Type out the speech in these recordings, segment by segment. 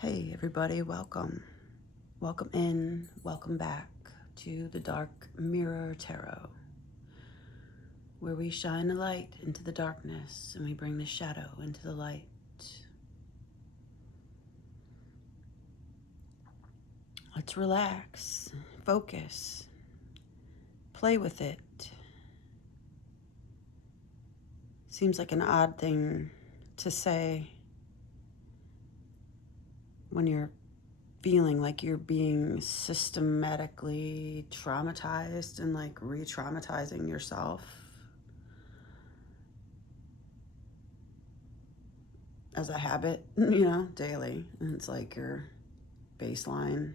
Hey everybody, welcome. Welcome in, welcome back to the Dark Mirror Tarot, where we shine the light into the darkness and we bring the shadow into the light. Let's relax, focus, play with it. Seems like an odd thing to say when you're feeling like you're being systematically traumatized and like re-traumatizing yourself as a habit, daily. And it's like your baseline.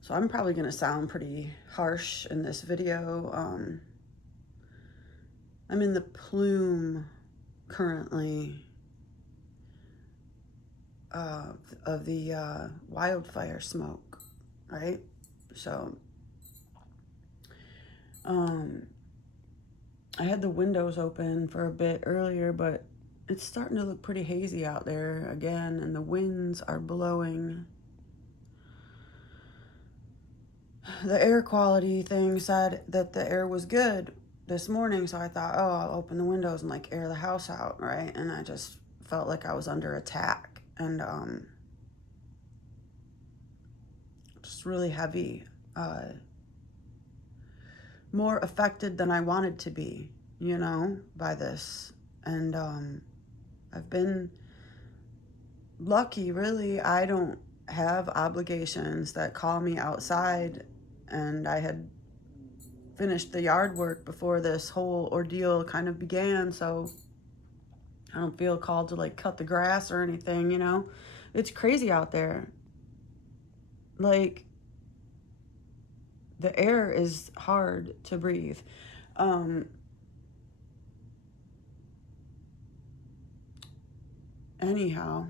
So I'm probably going to sound pretty harsh in this video. I'm in the plume currently of the wildfire smoke, right? So I had the windows open for a bit earlier, but it's starting to look pretty hazy out there again, and the winds are blowing. The air quality thing said that the air was good this morning, so I thought, oh, I'll open the windows and like air the house out, right? And I just felt like I was under attack and just really heavy, more affected than I wanted to be, by this. And I've been lucky, really. I don't have obligations that call me outside, and I had finished the yard work before this whole ordeal kind of began, so I don't feel called to like cut the grass or anything, It's crazy out there. Like, the air is hard to breathe. Anyhow,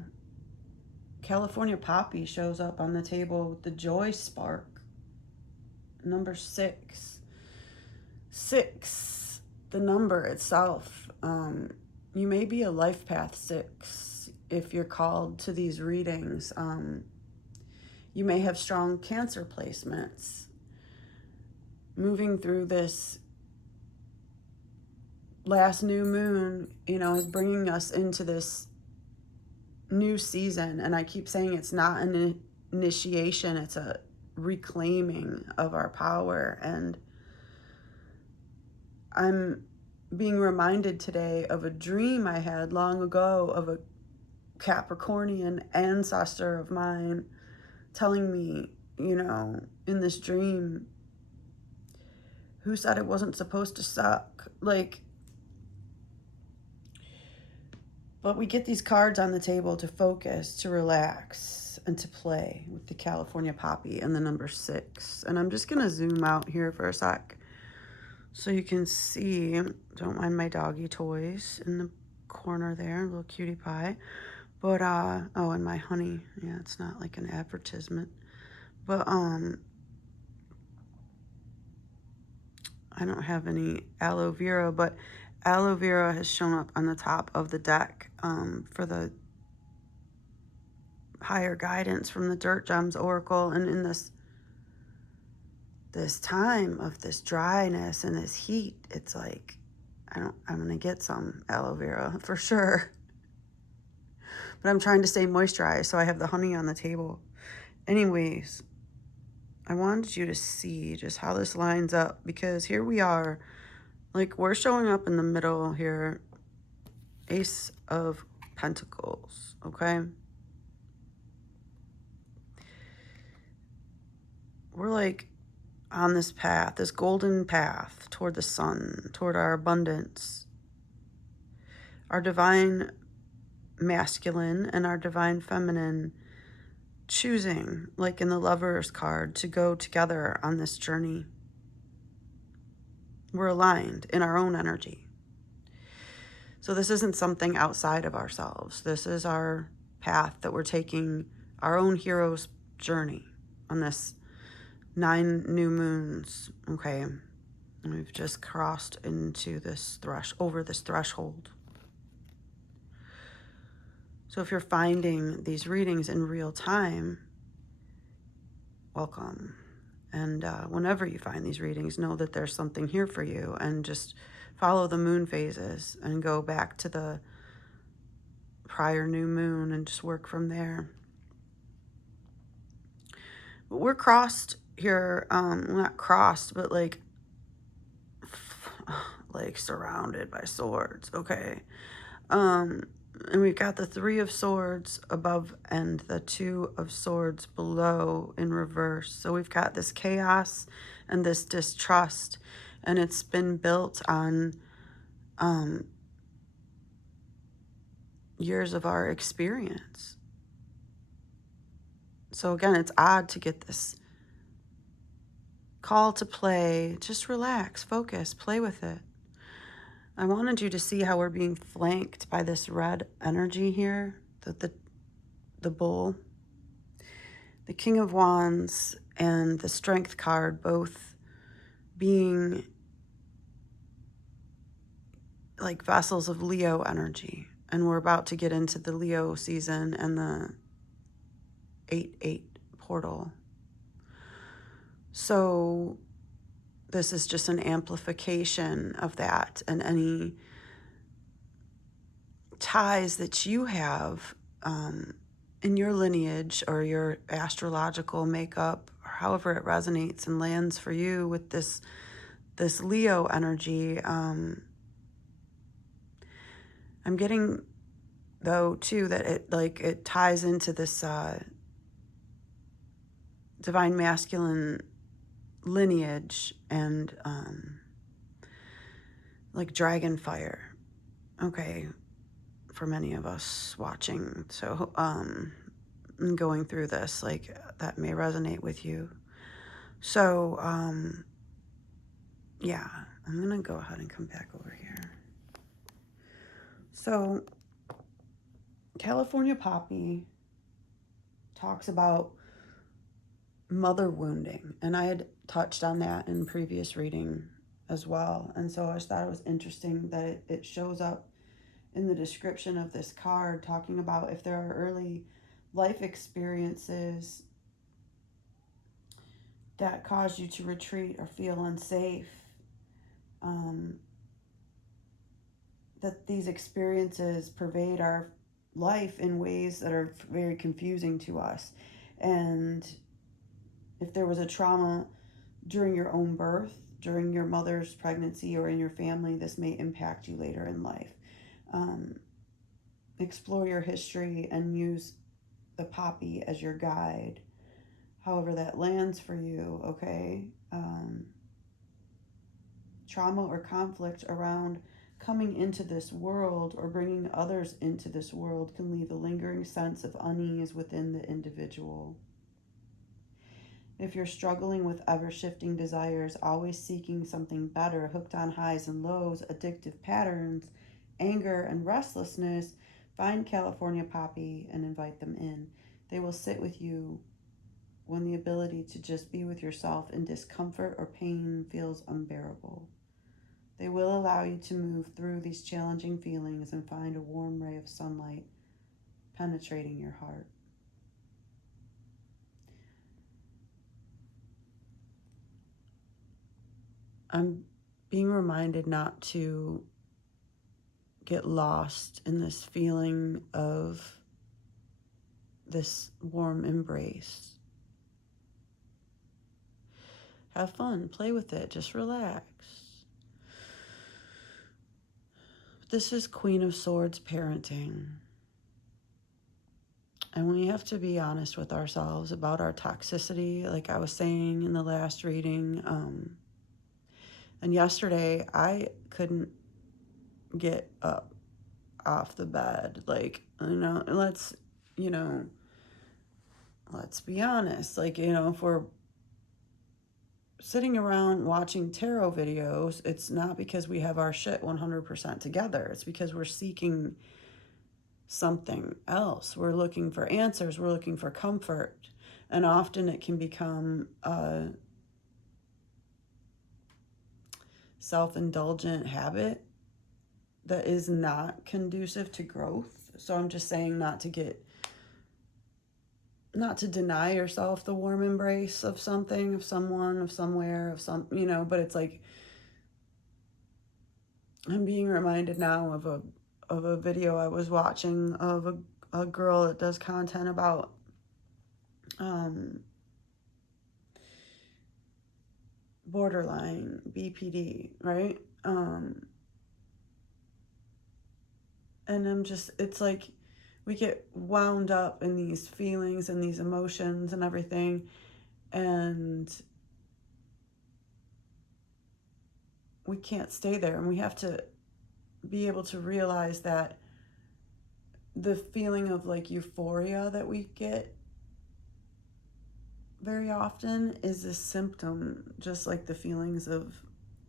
California Poppy shows up on the table with the Joy Spark, number 6. 6, the number itself. You may be a life path 6 if you're called to these readings. You may have strong Cancer placements. Moving through this last new moon, is bringing us into this new season. And I keep saying it's not an initiation, it's a reclaiming of our power. And I'm being reminded today of a dream I had long ago of a Capricornian ancestor of mine telling me, in this dream, who said it wasn't supposed to suck? But we get these cards on the table to focus, to relax, and to play with the California Poppy and the number 6. And I'm just going to zoom out here for a sec so you can see. Don't mind my doggy toys in the corner there, little cutie pie. But, oh, and my honey. Yeah, it's not like an advertisement. But, I don't have any aloe vera, but aloe vera has shown up on the top of the deck for the higher guidance from the Dirt Gems Oracle. And in this time of this dryness and this heat, it's like, I'm going to get some aloe vera for sure. But I'm trying to stay moisturized, so I have the honey on the table. Anyways, I wanted you to see just how this lines up, because here we are. Like, we're showing up in the middle here. Ace of Pentacles, okay? We're like on this path, this golden path toward the sun, toward our abundance, our divine masculine and our divine feminine choosing, like in the Lover's card, to go together on this journey. We're aligned in our own energy. So this isn't something outside of ourselves. This is our path that we're taking, our own hero's journey on this 9 new moons, okay? And we've just crossed into this over this threshold. So if you're finding these readings in real time, welcome. And whenever you find these readings, know that there's something here for you, and just follow the moon phases and go back to the prior new moon and just work from there. But we're crossed here, not crossed, but like surrounded by swords, okay? And we've got the 3 of Swords above and the 2 of Swords below in reverse. So we've got this chaos and this distrust, and it's been built on years of our experience. So again, it's odd to get this call to play. Just relax, focus, play with it. I wanted you to see how we're being flanked by this red energy here, the bull, the King of Wands, and the Strength card, both being like vessels of Leo energy. And we're about to get into the Leo season and the 8-8 portal. So this is just an amplification of that, and any ties that you have in your lineage or your astrological makeup, or however it resonates and lands for you with this Leo energy. I'm getting, though, too, that it ties into this divine masculine lineage and like dragon fire, okay, for many of us watching. So going through this, like, that may resonate with you. So yeah, I'm gonna go ahead and come back over here. So California Poppy talks about mother wounding, and I had touched on that in previous reading as well. And so I just thought it was interesting that it shows up in the description of this card, talking about if there are early life experiences that cause you to retreat or feel unsafe, that these experiences pervade our life in ways that are very confusing to us. And if there was a trauma during your own birth, during your mother's pregnancy, or in your family, this may impact you later in life. Explore your history and use the poppy as your guide, however that lands for you, okay? Trauma or conflict around coming into this world or bringing others into this world can leave a lingering sense of unease within the individual. If you're struggling with ever-shifting desires, always seeking something better, hooked on highs and lows, addictive patterns, anger, and restlessness, find California Poppy and invite them in. They will sit with you when the ability to just be with yourself in discomfort or pain feels unbearable. They will allow you to move through these challenging feelings and find a warm ray of sunlight penetrating your heart. I'm being reminded not to get lost in this feeling of this warm embrace. Have fun, play with it, just relax. This is Queen of Swords parenting. And we have to be honest with ourselves about our toxicity, like I was saying in the last reading. And yesterday, I couldn't get up off the bed. Like, let's be honest. Like, if we're sitting around watching tarot videos, it's not because we have our shit 100% together. It's because we're seeking something else. We're looking for answers. We're looking for comfort. And often it can become a self-indulgent habit that is not conducive to growth. So I'm just saying not to deny yourself the warm embrace of something, of someone, of somewhere, of some, you know, but it's like, I'm being reminded now of a video I was watching of a girl that does content about borderline BPD, right? And it's like we get wound up in these feelings and these emotions and everything, and we can't stay there, and we have to be able to realize that the feeling of like euphoria that we get very often is a symptom, just like the feelings of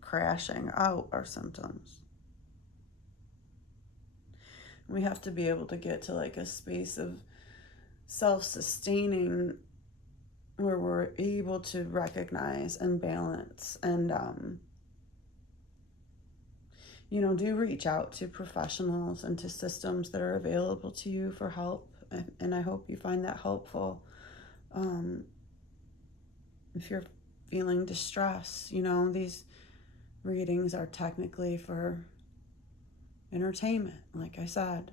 crashing out are symptoms. We have to be able to get to like a space of self-sustaining where we're able to recognize and balance and do reach out to professionals and to systems that are available to you for help. And I hope you find that helpful. If you're feeling distress, these readings are technically for entertainment. Like I said,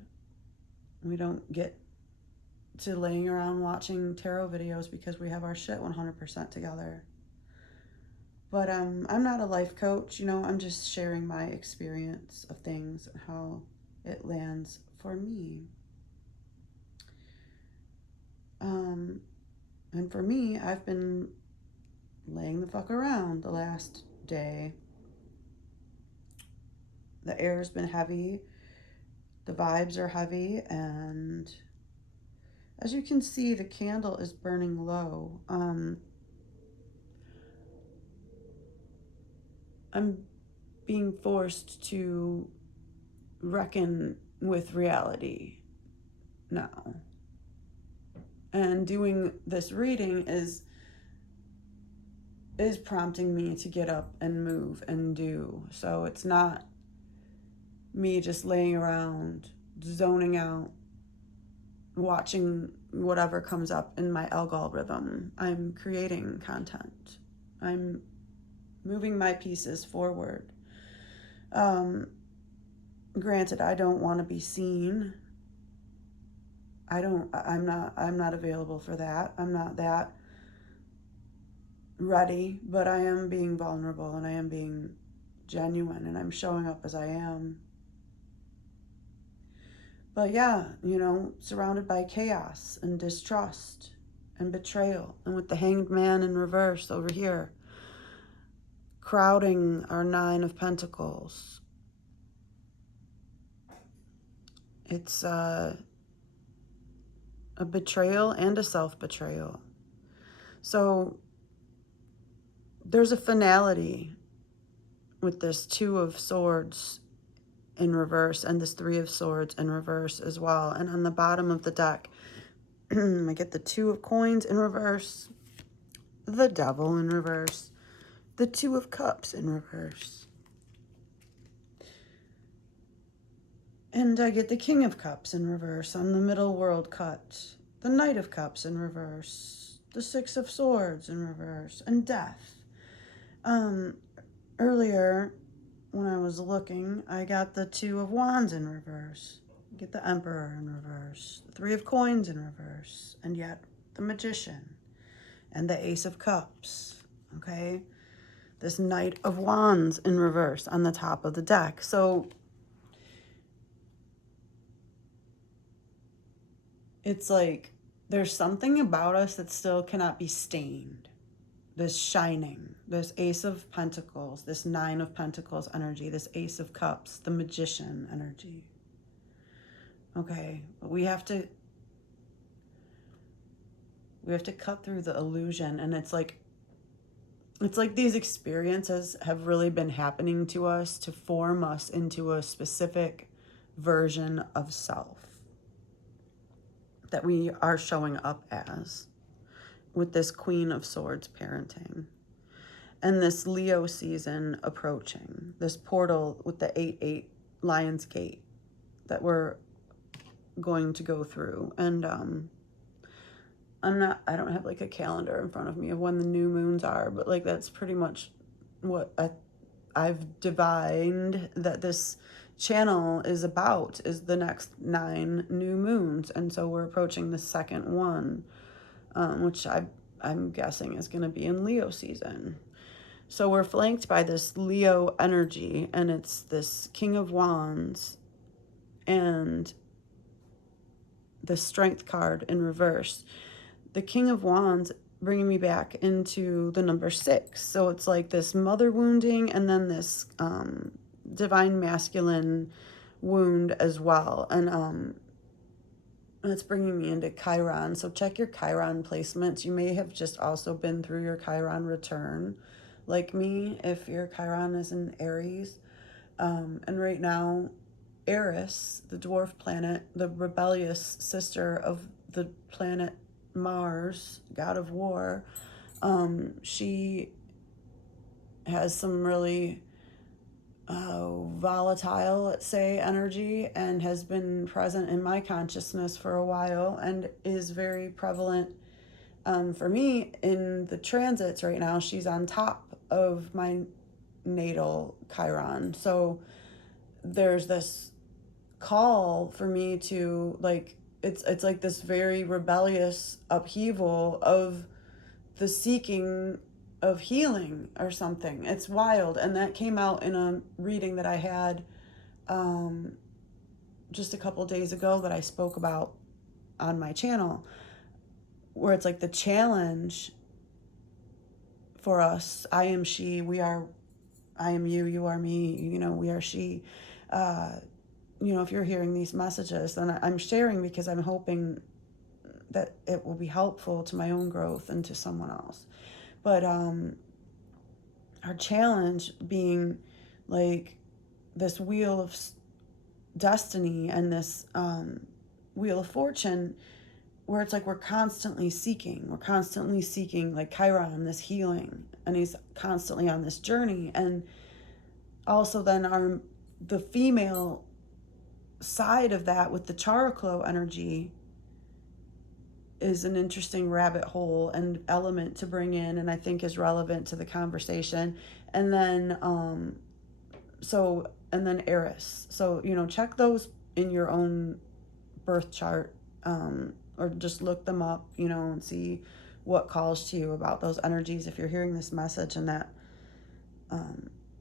we don't get to laying around watching tarot videos because we have our shit 100% together. But I'm not a life coach, I'm just sharing my experience of things and how it lands for me. And for me, I've been laying the fuck around the last day. The air's been heavy, the vibes are heavy, and as you can see, the candle is burning low. I'm being forced to reckon with reality now. And doing this reading is prompting me to get up and move and do. So it's not me just laying around, zoning out, watching whatever comes up in my algorithm. I'm creating content. I'm moving my pieces forward. Granted, I don't want to be seen. I'm not available for that. I'm not that ready, but I am being vulnerable and I am being genuine and I'm showing up as I am. But yeah, surrounded by chaos and distrust and betrayal, and with the Hanged Man in reverse over here, crowding our Nine of Pentacles. It's a betrayal and a self-betrayal. So there's a finality with this Two of Swords in reverse and this Three of Swords in reverse as well. And on the bottom of the deck, I get the Two of Coins in reverse, the Devil in reverse, the Two of Cups in reverse. And I get the King of Cups in reverse on the middle world cut, the Knight of Cups in reverse, the Six of Swords in reverse, and Death. Earlier, when I was looking, I got the Two of Wands in reverse. Get the Emperor in reverse, the Three of Coins in reverse, and yet the Magician and the Ace of Cups, okay? This Knight of Wands in reverse on the top of the deck. So it's like there's something about us that still cannot be stained. This shining, this Ace of Pentacles, this Nine of Pentacles energy, this Ace of Cups, the Magician energy. Okay, but we have to cut through the illusion, and it's like these experiences have really been happening to us to form us into a specific version of self that we are showing up as, with this Queen of Swords parenting and this Leo season approaching, this portal with the 8-8 Lion's Gate that we're going to go through. And I don't have like a calendar in front of me of when the new moons are, but like that's pretty much what I've divined that this channel is about, is the next 9 new moons. And so we're approaching the second one, which I'm guessing is going to be in Leo season. So we're flanked by this Leo energy, and it's this King of Wands and the Strength card in reverse. The King of Wands bringing me back into the number 6. So it's like this mother wounding and then this divine masculine wound as well. And it's bringing me into Chiron. So check your Chiron placements. You may have just also been through your Chiron return, like me, if your Chiron is in Aries. And right now, Eris, the dwarf planet, the rebellious sister of the planet Mars, god of war, she has some really volatile, let's say, energy, and has been present in my consciousness for a while, and is very prevalent for me in the transits right now. She's on top of my natal Chiron. So there's this call for me to, like, it's like this very rebellious upheaval of the seeking of healing or something. It's wild. And that came out in a reading that I had just a couple days ago that I spoke about on my channel, where it's like the challenge for us, I am she, we are, I am you, you are me, we are she. If you're hearing these messages, then I'm sharing because I'm hoping that it will be helpful to my own growth and to someone else. But our challenge being like this wheel of destiny and this wheel of fortune, where it's like we're constantly seeking like Chiron, this healing, and he's constantly on this journey. And also then the female side of that with the Characlo energy is an interesting rabbit hole and element to bring in, and I think is relevant to the conversation. And then Eris. So check those in your own birth chart, or just look them up, and see what calls to you about those energies if you're hearing this message and that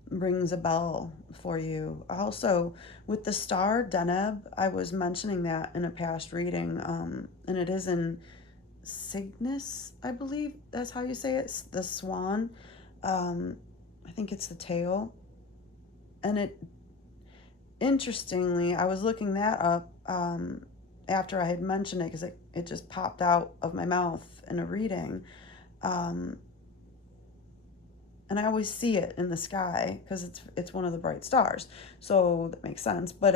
rings a bell for you. Also, with the star Deneb, I was mentioning that in a past reading, and it is in Cygnus, I believe that's how you say it, the swan. I think it's the tail. And it, interestingly, I was looking that up after I had mentioned it, because it just popped out of my mouth in a reading. And I always see it in the sky because it's one of the bright stars. So that makes sense. But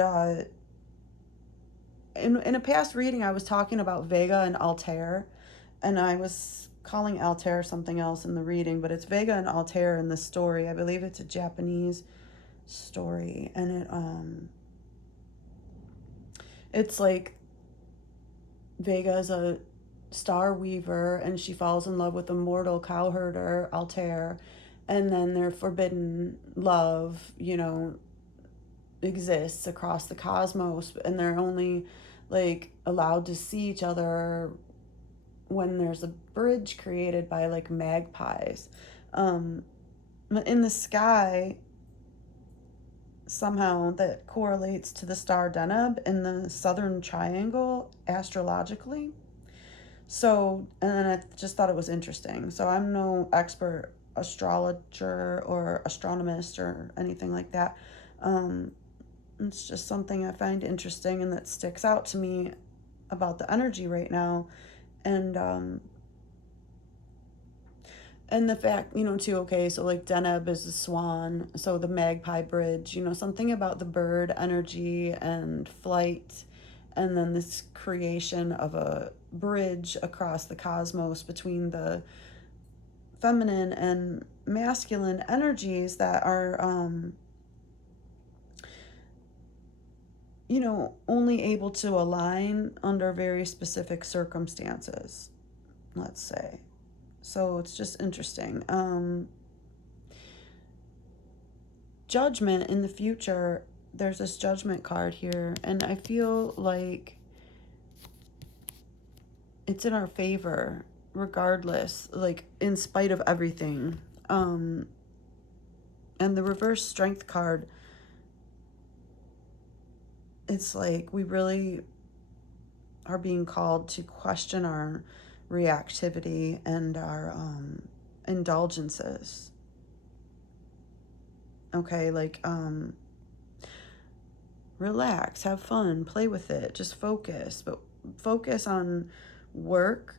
in a past reading, I was talking about Vega and Altair, and I was calling Altair something else in the reading, but it's Vega and Altair in the story. I believe it's a Japanese story, and it's like Vega is a star weaver, and she falls in love with a mortal cowherder, Altair. And then their forbidden love, exists across the cosmos, and they're only like allowed to see each other when there's a bridge created by like magpies. In the sky, somehow that correlates to the star Deneb in the southern triangle astrologically. So, and then I just thought it was interesting. So I'm no expert astrologer or astronomist or anything like that. It's just something I find interesting and that sticks out to me about the energy right now. And the fact, too, okay, so like Deneb is the swan, so the magpie bridge, something about the bird energy and flight, and then this creation of a bridge across the cosmos between the feminine and masculine energies that are, you know, only able to align under very specific circumstances, let's say. So it's just interesting. Judgment in the future, there's this judgment card here, and I feel like it's in our favor regardless, like in spite of everything. And the reverse strength card, it's like we really are being called to question our reactivity and our indulgences. Okay, like relax, have fun, play with it, just focus, but focus on work.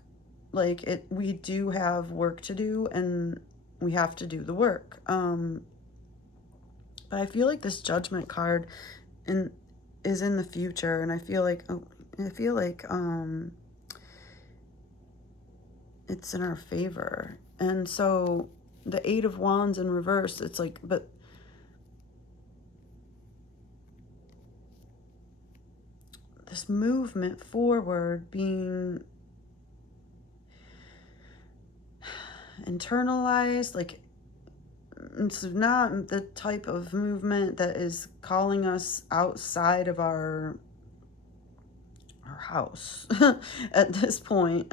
Like we do have work to do, and we have to do the work. But I feel like this judgment card is in the future, and I feel like it's in our favor. And so the Eight of Wands in reverse, it's like, but this movement forward being internalized, like it's not the type of movement that is calling us outside of our house at this point.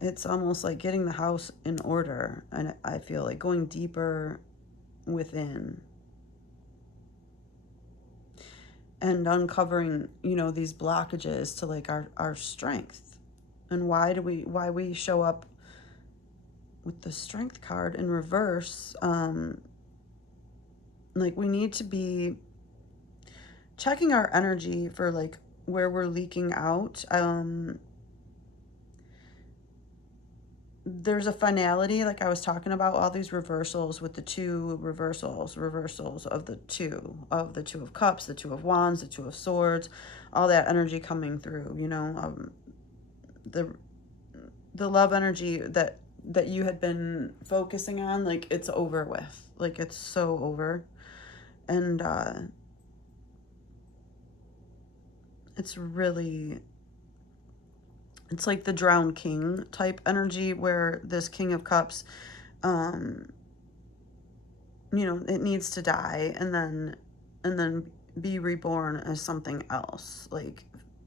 It's almost like getting the house in order, and I feel like going deeper within and uncovering, you know, these blockages to like our strength, and why we show up with the strength card in reverse. Like we need to be checking our energy for like where we're leaking out. There's a finality, like I was talking about, all these reversals with the two reversals of the Two of Cups, the Two of Wands, the Two of Swords, all that energy coming through, you know, the love energy that you had been focusing on, like it's over with, like it's so over. And it's really, it's like the drowned king type energy, where this King of Cups, you know, it needs to die and then be reborn as something else, like,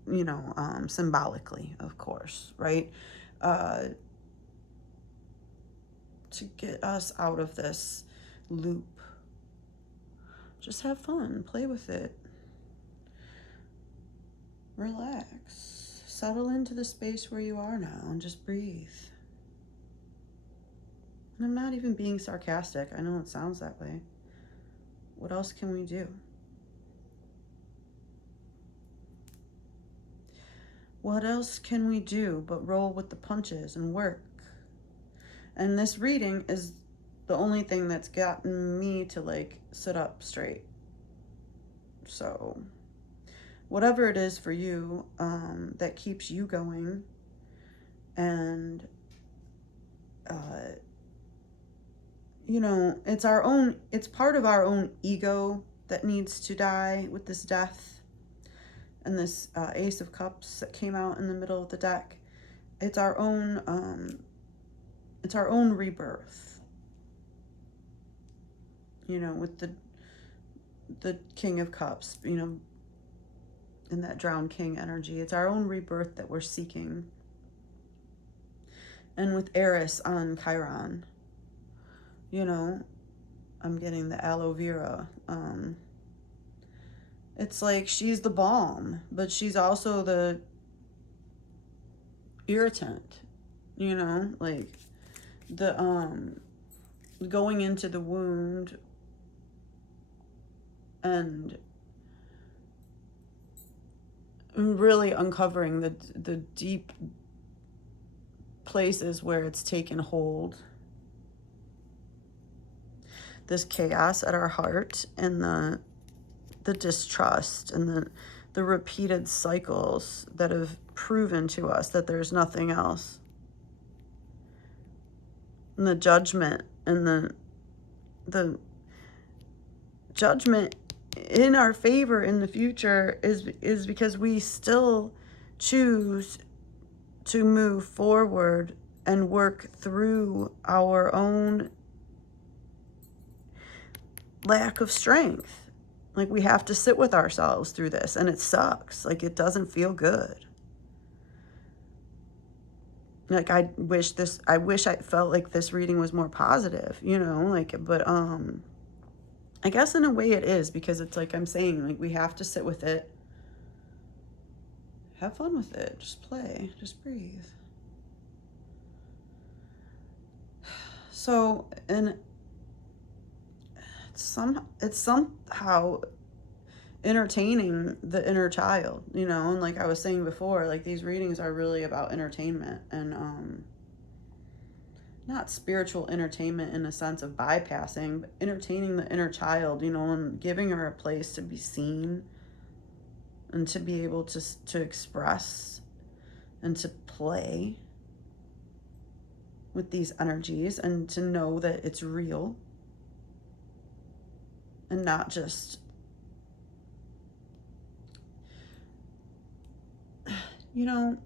you know, symbolically, of course, right? To get us out of this loop. Just have fun, play with it, relax, settle into the space where you are now, and just breathe. And I'm not even being sarcastic. I know it sounds that way. What else can we do? What else can we do but roll with the punches and work? And this reading is the only thing that's gotten me to like sit up straight. So whatever it is for you, that keeps you going, and you know, it's part of our own ego that needs to die with this death and this Ace of Cups that came out in the middle of the deck. It's our own rebirth, you know, with the King of Cups, you know, in that drowned king energy. It's our own rebirth that we're seeking. And with Eris on Chiron, you know, I'm getting the aloe vera. It's like she's the balm, but she's also the irritant, you know, like the going into the wound and really uncovering the deep places where it's taken hold. This chaos at our heart, and the distrust, and the repeated cycles that have proven to us that there's nothing else. And the judgment, and the judgment in our favor in the future is because we still choose to move forward and work through our own lack of strength. Like, we have to sit with ourselves through this, and it sucks. Like, it doesn't feel good. Like, I wish I felt like this reading was more positive, you know, like, but I guess in a way it is, because it's like I'm saying, like, we have to sit with it. Have fun with it. Just play. Just breathe. So, and it's somehow entertaining the inner child, you know, and like I was saying before, like, these readings are really about entertainment, and not spiritual entertainment in a sense of bypassing, but entertaining the inner child, you know, and giving her a place to be seen and to be able to express and to play with these energies, and to know that it's real and not just, you know,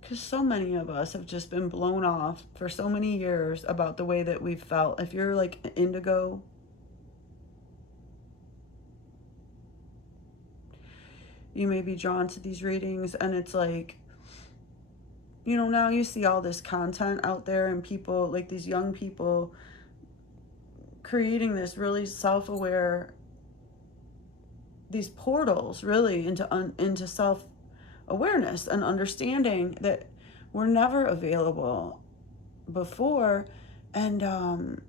because so many of us have just been blown off for so many years about the way that we've felt. If you're like an indigo, you may be drawn to these readings, and it's like, you know, now you see all this content out there, and people, like these young people, creating this really self-aware, these portals really into self-awareness and understanding that were never available before. And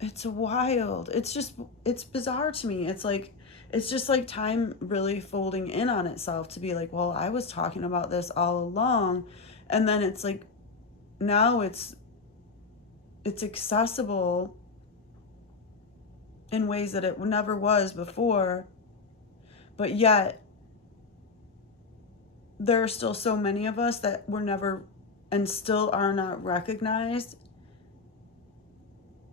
it's wild. It's bizarre to me. It's just like time really folding in on itself to be like, well, I was talking about this all along. And then it's like, now it's accessible in ways that it never was before. But yet, there are still so many of us that were never and still are not recognized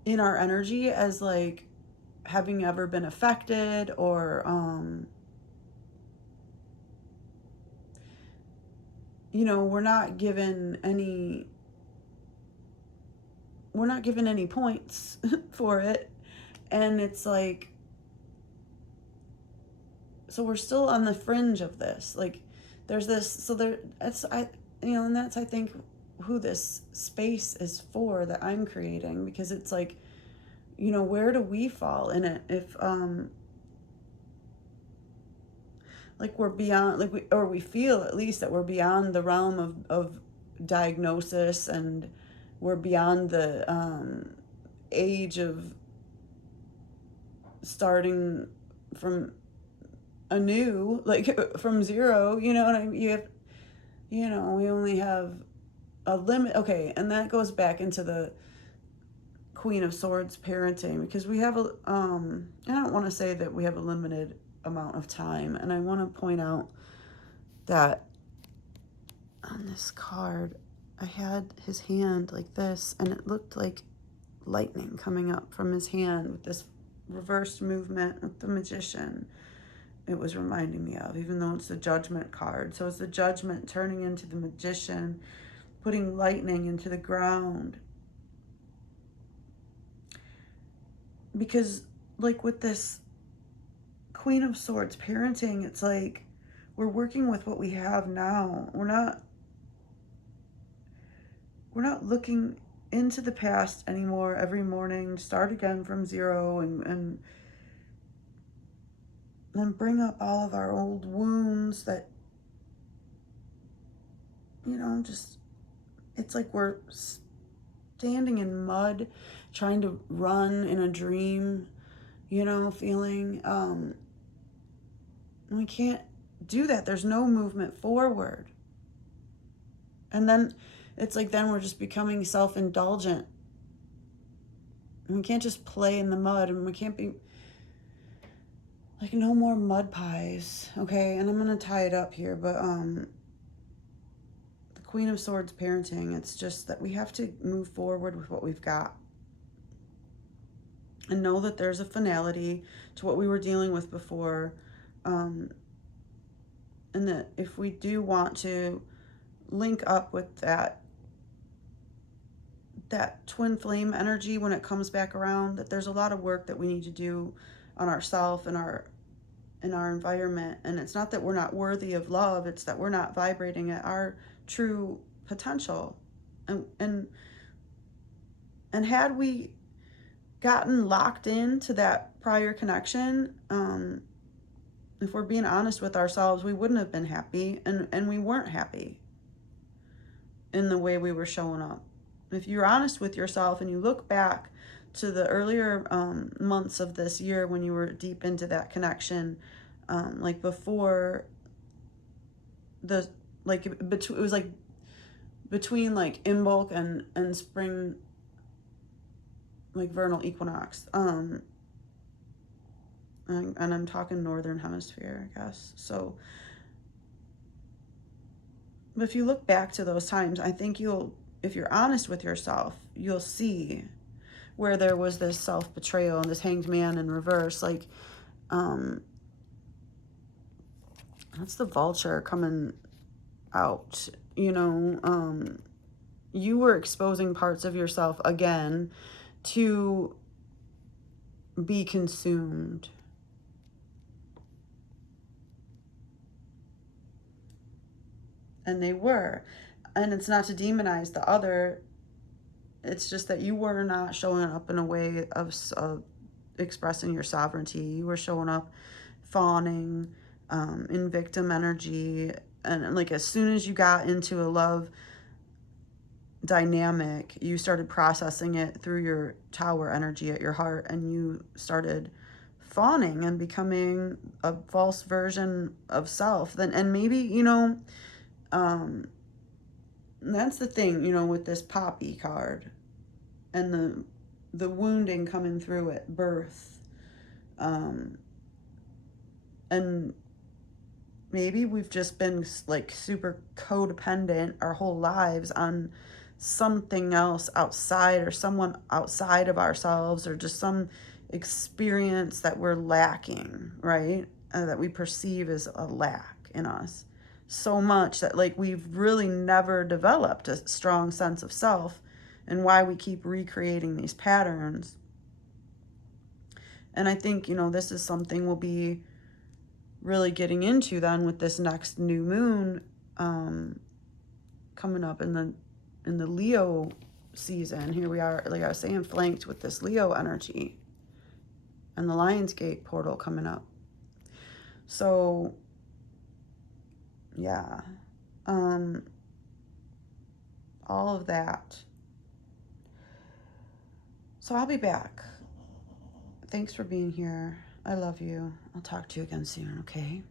in our energy as like having ever been affected, or you know, we're not given any points for it. And it's like, so we're still on the fringe of this. Like, there's this, so there, that's, you know, and that's, I think, who this space is for, that I'm creating, because it's like, you know, where do we fall in it? If like we're beyond, like we feel at least that we're beyond the realm of diagnosis, and we're beyond the age of starting from anew, like from zero, you know what I mean? You know, we only have a limit. Okay, and that goes back into the Queen of Swords parenting, because we have I don't want to say that we have a limited amount of time, and I want to point out that on this card I had his hand like this, and it looked like lightning coming up from his hand with this reversed movement with the Magician. It was reminding me of, even though it's the Judgment card. So it's the Judgment turning into the Magician, putting lightning into the ground. Because like with this Queen of Swords parenting, it's like we're working with what we have now. We're not looking into the past anymore every morning, start again from zero, and then bring up all of our old wounds that, you know, just, it's like we're standing in mud, trying to run in a dream, you know, feeling, we can't do that. There's no movement forward. And then it's like, then we're just becoming self-indulgent. And we can't just play in the mud, and we can't be like, no more mud pies. Okay, and I'm gonna tie it up here, but the Queen of Swords parenting, it's just that we have to move forward with what we've got. and know that there's a finality to what we were dealing with before. And that if we do want to link up with that twin flame energy when it comes back around, that there's a lot of work that we need to do on ourselves and our environment. And it's not that we're not worthy of love, it's that we're not vibrating at our true potential. And had we gotten locked into that prior connection, if we're being honest with ourselves, we wouldn't have been happy, and we weren't happy in the way we were showing up. If you're honest with yourself and you look back to the earlier months of this year when you were deep into that connection, like before the, like, it was like between like Imbolc and spring, like vernal equinox, and I'm talking northern hemisphere, I guess. So but if you look back to those times, I think if you're honest with yourself, you'll see where there was this self-betrayal and this hanged man in reverse. Like, that's the vulture coming out, you know. You were exposing parts of yourself again to be consumed. And they were. And it's not to demonize the other. It's just that you were not showing up in a way of expressing your sovereignty. You were showing up fawning, in victim energy. And like as soon as you got into a love dynamic, you started processing it through your tower energy at your heart, and you started fawning and becoming a false version of self. Then, and maybe, you know, that's the thing, you know, with this poppy card and the wounding coming through at birth. And maybe we've just been like super codependent our whole lives on something else outside, or someone outside of ourselves, or just some experience that we're lacking, right? That we perceive as a lack in us. So much that like we've really never developed a strong sense of self, and why we keep recreating these patterns. And I think, you know, this is something we'll be really getting into then with this next new moon coming up in the Leo season. Here we are, like I was saying, flanked with this Leo energy and the Lionsgate portal coming up. So yeah, all of that. So I'll be back. Thanks for being here. I love you. I'll talk to you again soon, okay?